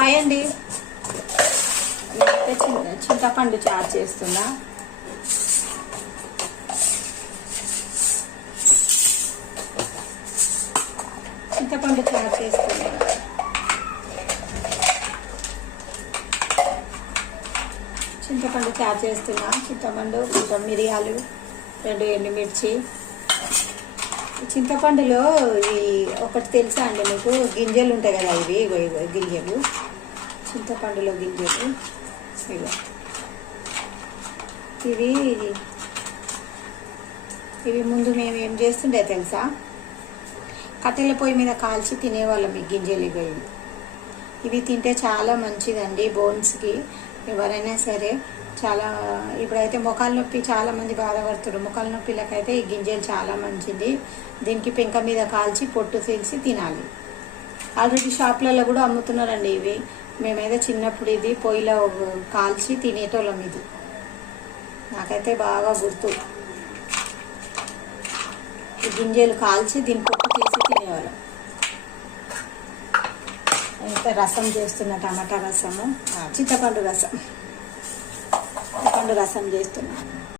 Hi అండి. నేనైతే చింతపండు చారు చేస్తున్నా. చింతపండు చారు చేస్తున్నా. చింతపండు చారు చేస్తున్నా. చింతపండు కొంచెం మిరియాలు రెండు ఎండుమిర్చి. చింతపండులో ఈ ఒకటి తెలుసా అండి మీకు? గింజలు ఉంటాయి కదా ఇవి గింజలు. చింతపండులో గింజలు. ఇగో. ఇవి ఇవి ముందు మేము ఏం చేస్తుండే తెలుసా? కట్టెల పొయ్యి మీద కాల్చి తినేవాళ్ళం ఈ గింజలు ఇగో ఇవి. ఇవి తింటే చాలా మంచిదండి బోన్స్కి. ఎవరైనా సరే చాలా ఇప్పుడైతే ముఖాల నొప్పి చాలామంది బాధపడుతున్నారు మొఖాల నొప్పిలకైతే ఈ గింజలు చాలా మంచిది. దీనికి పెంక మీద కాల్చి పొట్టు తీసి తినాలి. ఆల్రెడీ షాప్లలో కూడా అమ్ముతున్నారండి ఇవి. మేమైతే చిన్నప్పుడు ఇది పొయ్యిలో కాల్చి తినేటోళ్ళం ఇది. నాకైతే బాగా గుర్తు. ఈ గింజలు కాల్చి దీని పొట్టు తీసి తినేవాళ్ళం. అయితే రసం చేస్తున్న టమాటా రసము చింతపండు రసం. రసం చేస్తున్నాను.